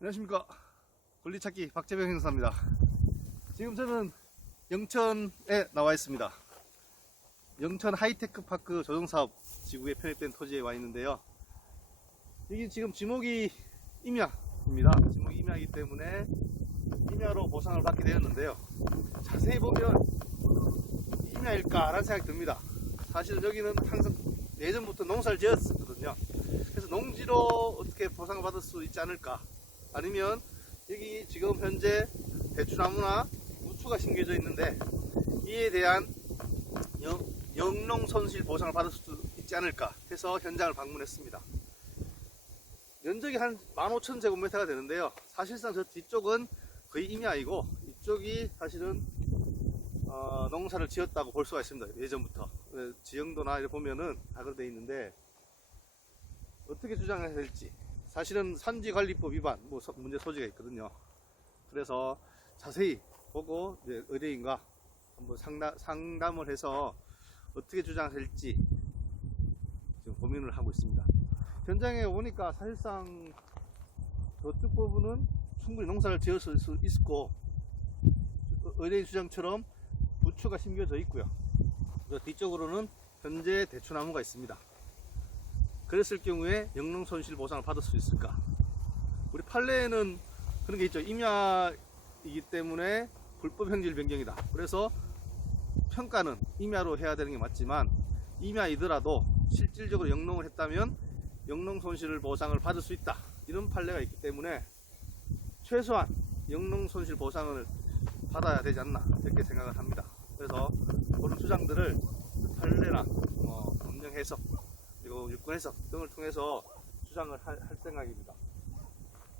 안녕하십니까. 권리찾기 박재병 형사입니다. 지금 저는 영천에 나와 있습니다. 영천 하이테크 파크 조정사업 지구에 편입된 토지에 와 있는데요. 이게 지금 지목이 임야입니다. 지목이 임야이기 때문에 임야로 보상을 받게 되었는데요. 자세히 보면 임야일까 라는 생각이 듭니다. 사실 여기는 항상 예전부터 농사를 지었었거든요. 그래서 농지로 어떻게 보상을 받을 수 있지 않을까 아니면 여기 지금 현재 대추나무나 우추가 심겨져 있는데 이에 대한 영, 영농 손실 보상을 받을 수 있지 않을까 해서 현장을 방문했습니다. 면적이 한 15,000제곱미터가 되는데요. 사실상 저 뒤쪽은 거의 임야이고 이쪽이 사실은 어, 농사를 지었다고 볼 수가 있습니다. 예전부터 어, 지형도나 이렇게 보면은 다돼 있는데 어떻게 주장해야 될지 사실은 산지관리법 위반 뭐 서- 문제 소지가 있거든요. 그래서 자세히 보고 이제 의뢰인과 한번 상담, 상담을 해서 어떻게 주장할지 지금 고민을 하고 있습니다. 현장에 오니까 사실상 저쪽 부분은 충분히 농사를 지었을 수 있고 의뢰인 주장처럼 부추가 심겨져 있고요. 저 뒤쪽으로는 현재 대추나무가 있습니다. 그랬을 경우에 영농 손실 보상을 받을 수 있을까? 우리 판례에는 그런 게 있죠. 임야이기 때문에 불법 행질 변경이다. 그래서 평가는 임야로 해야 되는 게 맞지만 임야이더라도 실질적으로 영농을 했다면 영농 손실을 보상을 받을 수 있다. 이런 판례가 있기 때문에 최소한 영농 손실 보상을 받아야 되지 않나 이렇게 생각을 합니다. 그래서 그런 주장들을 뭐 법령 해석 그리고 육군 해석 등을 통해서 주장을 할, 할 생각입니다.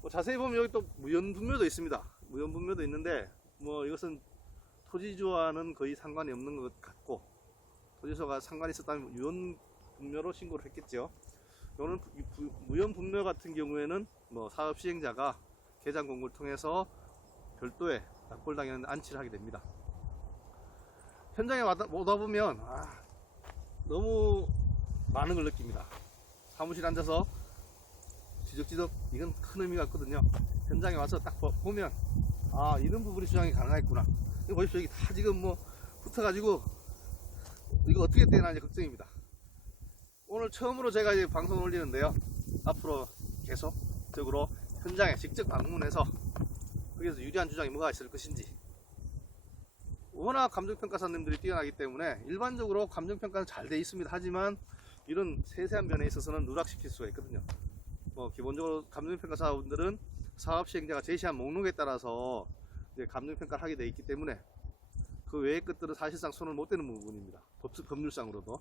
뭐 자세히 보면 여기 또 무연분묘도 있습니다. 무연분묘도 있는데 뭐 이것은 토지주와는 거의 상관이 없는 것 같고 토지소가 상관이 있었다면 유연분묘로 신고를 했겠죠. 이거는 무연분묘 같은 경우에는 뭐 사업 시행자가 개장 공고를 통해서 별도의 납골당에는 안치를 하게 됩니다. 현장에 와다, 오다 보면 아, 너무 많은 걸 느낍니다. 사무실 앉아서 지적지적 이건 큰 의미가 있거든요. 현장에 와서 딱 보- 보면 아 이런 부분이 주장이 가능하겠구나. 이거 보십시오. 이게 다 지금 뭐 붙어가지고 이거 어떻게 되나 이제 걱정입니다. 오늘 처음으로 제가 이제 방송을 올리는데요. 앞으로 계속적으로 현장에 직접 방문해서 거기서 유리한 주장이 뭐가 있을 것인지 워낙 감정평가사님들이 뛰어나기 때문에 일반적으로 감정평가는 잘 돼 있습니다. 하지만 이런 세세한 면에 있어서는 누락시킬 수가 있거든요. 뭐 기본적으로 감정평가사분들은 사업 시행자가 제시한 목록에 따라서 이제 감정평가를 하게 돼 있기 때문에 그 외의 것들은 사실상 손을 못 대는 부분입니다. 법, 법률상으로도.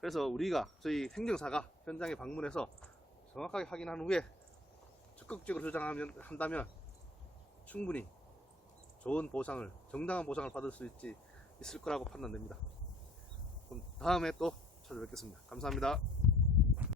그래서 우리가 저희 행정사가 현장에 방문해서 정확하게 확인한 후에 적극적으로 주장하면 한다면 충분히 좋은 보상을 정당한 보상을 받을 수 있지 있을 거라고 판단됩니다. 그럼 다음에 또 찾아뵙겠습니다. 감사합니다.